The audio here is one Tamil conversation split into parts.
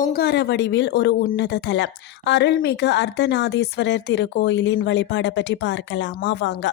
ஓங்கார வடிவில் ஒரு உன்னத தலம். அருள்மிகு அர்த்தநாதீஸ்வரர் திருக்கோயிலின் வழிபாடை பற்றி பார்க்கலாமா வாங்க.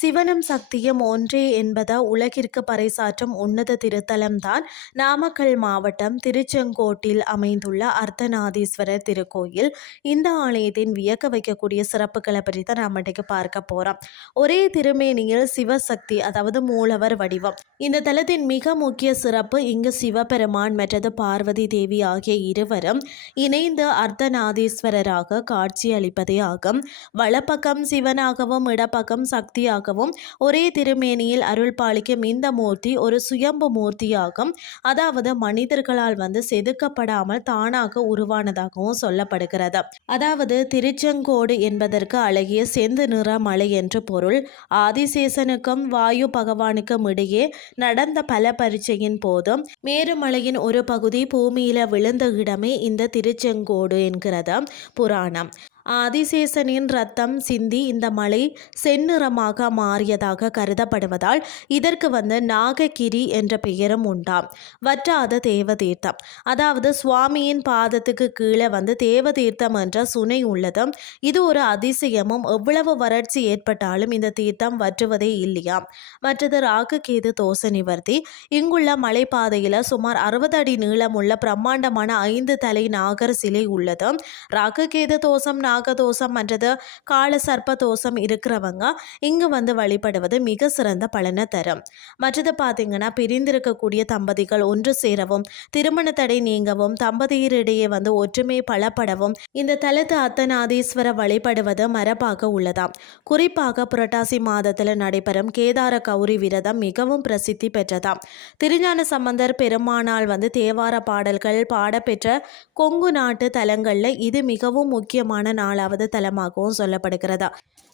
சிவனும் சக்தியும் ஒன்றே என்பதை உலகிற்கு பறைசாற்றும் உன்னத திருத்தலம்தான் நாமக்கல் மாவட்டம் திருச்செங்கோட்டில் அமைந்துள்ள அர்த்தநாதீஸ்வரர் திருக்கோயில். இந்த ஆலயத்தின் வியக்க வைக்கக்கூடிய சிறப்புகளை பற்றி தான் நாம் இன்றைக்கு பார்க்க போறோம். ஒரே திருமேனியில் சிவசக்தி, அதாவது மூலவர் வடிவம். இந்த தலத்தின் மிக முக்கிய சிறப்பு இங்கு சிவபெருமான் மற்றது பார்வதி தேவி ஆகிய இருவரும் இணைந்து அர்த்தநாதீஸ்வரராக காட்சி அளிப்பதே ஆகும். வலப்பக்கம் சிவனாகவும் இடப்பக்கம் சக்தியாகவும் ஒரே திருமேனியில் அருள் பாலிக்கும் இந்த மூர்த்தி ஒரு சுயம்பு மூர்த்தியாகும். அதாவது மனிதர்களால் செதுக்கப்படாமல் தானாக உருவானதாகவும் சொல்லப்படுகிறது. அதாவது திருச்செங்கோடு என்பதற்கு அழகிய செந்து நிற மலை என்று பொருள். ஆதிசேஷனுக்கும் வாயு பகவானுக்கும் இடையே நடந்த பல பரீட்சையின் போதும் மேருமலையின் ஒரு பகுதி பூமியில விழுந்த இடமே இந்த திருச்செங்கோடு என்கிறது புராணம். ஆதிசேஷனின் ரத்தம் சிந்தி இந்த மலை செந்நிறமாக மாறியதாக கருதப்படுவதால் இதற்கு நாககிரி என்ற பெயரும் உண்டாம். வற்றாத தேவதீர்த்தம், அதாவது சுவாமியின் பாதத்துக்கு கீழே தேவதீர்த்தம் என்ற சுனை உள்ளது. இது ஒரு அதிசயமும். எவ்வளவு வறட்சி ஏற்பட்டாலும் இந்த தீர்த்தம் வற்றுவதே இல்லையாம். மற்றது ராகுகேது தோஷ நிவர்த்தி. இங்குள்ள மலைப்பாதையில் சுமார் 60 அடி நீளமுள்ள பிரம்மாண்டமான 5 தலை நாகர் சிலை உள்ளது. ராகுகேது தோஷம், நாகதோஷம் மற்றது கால சர்ப்ப தோஷம் இருக்கிறவங்க இங்கு வழிபடுவது மிக சிறந்த பலனை தரும். மற்றது பார்த்தீங்கன்னா, பிரிந்திருக்கக்கூடிய தம்பதிகள் ஒன்று சேரவும், திருமண தடை நீங்கவும், தம்பதியரிடையே ஒற்றுமை பலப்படவும் இந்த தலத்து அர்த்தநாதீஸ்வர வழிபடுவது மரபாக உள்ளதாம். குறிப்பாக புரட்டாசி மாதத்தில் நடைபெறும் கேதார கௌரி விரதம் மிகவும் பிரசித்தி பெற்றதாம். திருஞான சம்பந்தர் பெருமானால் தேவார பாடல்கள் பாடப்பெற்ற கொங்கு நாட்டு தலங்களில் இது மிகவும் முக்கியமான 4வது தலமாகவும் சொல்லப்படுகிறதா.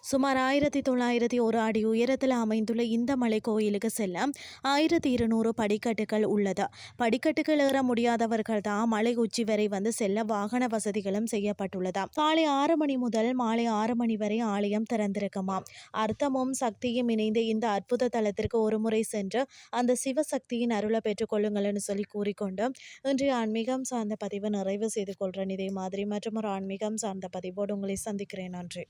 சுமார் 1901 அடி உயரத்தில் அமைந்துள்ள இந்த மலை கோயிலுக்கு செல்ல 1200 படிக்கட்டுகள் உள்ளது. படிக்கட்டுகள் ஏற முடியாதவர்கள் தான் மலை உச்சி வரை செல்ல வாகன வசதிகளும் செய்யப்பட்டுள்ளதா. காலை 6 மணி முதல் மாலை 6 மணி வரை ஆலயம் திறந்திருக்குமாம். அர்த்தமும் சக்தியும் இணைந்த இந்த அற்புத தலத்திற்கு ஒரு முறை சென்று அந்த சிவசக்தியின் அருளை பெற்றுக் கொள்ளுங்கள்னு சொல்லி கூறிக்கொண்டு இன்றைய ஆன்மீகம் சார்ந்த பதிவை நிறைவு செய்து கொள்கிறேன். இதே மாதிரி மற்றும் ஒரு ஆன்மீகம் சார்ந்த பதிவோடு உங்களை சந்திக்கிறேன். நன்றி.